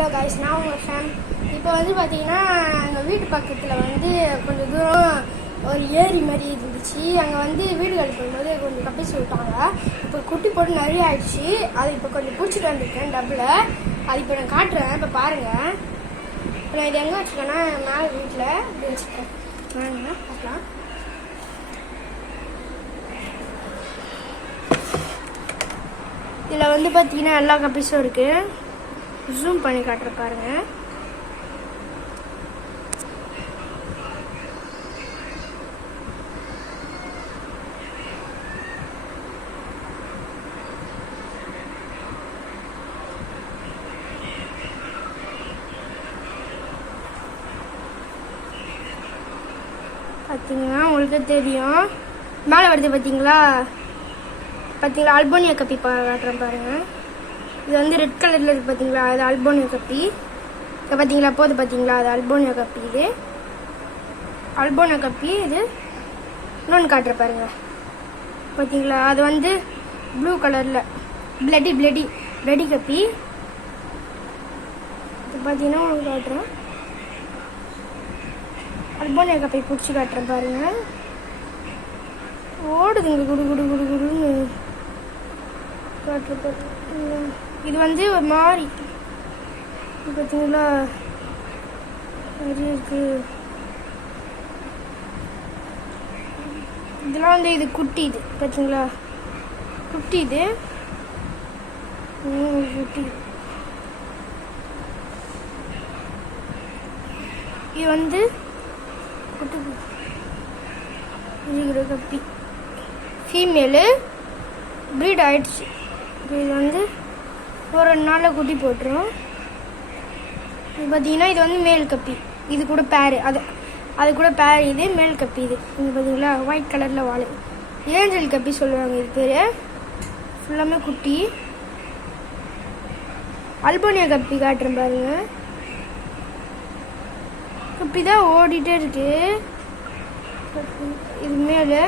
Hello guys, நான் உங்கள் fan. இப்போ வந்து பார்த்தீங்கன்னா எங்கள் வீட்டு பக்கத்தில் வந்து கொஞ்சம் தூரம் ஒரு ஏரி மாதிரி இருந்துச்சு. அங்கே வந்து வீடு கழிக்கும்போது கொஞ்சம் கப்பீஸ் விட்டாங்க. இப்போ குட்டி போட்டு நிறைய ஆயிடுச்சு. அது இப்போ கொஞ்சம் பிடிச்சிட்டு வந்திருக்கேன் டப்பில். அது இப்போ நான் காட்டுறேன், இப்போ பாருங்கள். இப்போ நான் இது எங்கே வச்சுருக்கேன்னா மேலே வீட்டில் இப்படி வச்சுருக்கேன். வாங்க பார்க்கலாம். இதில் வந்து பார்த்தீங்கன்னா எல்லா கப்பீஸும் இருக்குது. ஜூம் பண்ணி காட்டுற பாருங்க. பார்த்தீங்கன்னா உங்களுக்கு தெரியும், மேலே வருது பார்த்தீங்களா அல்போனியா கப்பி காட்டுறேன் பாருங்க. இது வந்து ரெட் கலரில் இருக்குது பார்த்தீங்களா, அது அல்போனியா கப்பி. இப்போ பார்த்தீங்களா போது பார்த்தீங்களா, அது அல்போனியா கப்பி. இது அல்போனியா கப்பி. இது இன்னொன்று காட்டுற பாருங்க. பார்த்தீங்களா, அது வந்து ப்ளூ கலரில் பிளடி கப்பி. இப்போ பார்த்தீங்கன்னா உங்களுக்கு காட்டுறேன், அல்போனியா கப்பி பிடிச்சி காட்டுறேன் பாருங்க. ஓடுதுங்க குடு குடு குடு குடுன்னு காட்டுற பாருங்க. இது வந்து ஒரு மாதிரி பார்த்தீங்களா நிறைய இருக்கு. இதெல்லாம் வந்து இது குட்டி. இது பார்த்தீங்களா குட்டி. இது குட்டி. இது வந்து குட்டி இருக்கிற கப்பி. ஃபீமேலு ப்ரீட் ஆயிடுச்சு. இது வந்து ஒரு 2 நாளில் குட்டி போட்டுரும். இது பார்த்தீங்கன்னா இது வந்து மேல் கப்பி. இது கூட பேரு, அது கூட பேர். இது மேல் கப்பி. இது பார்த்தீங்களா ஒயிட் கலரில் வாழை ஏஞ்சல் கப்பி சொல்லுவாங்க. இது பேர் ஃபுல்லாமே குட்டி. அல்போனியா கப்பி காட்டுறேன் பாருங்க. கப்பி தான் ஓடிட்டே இருக்கு. இது மேலே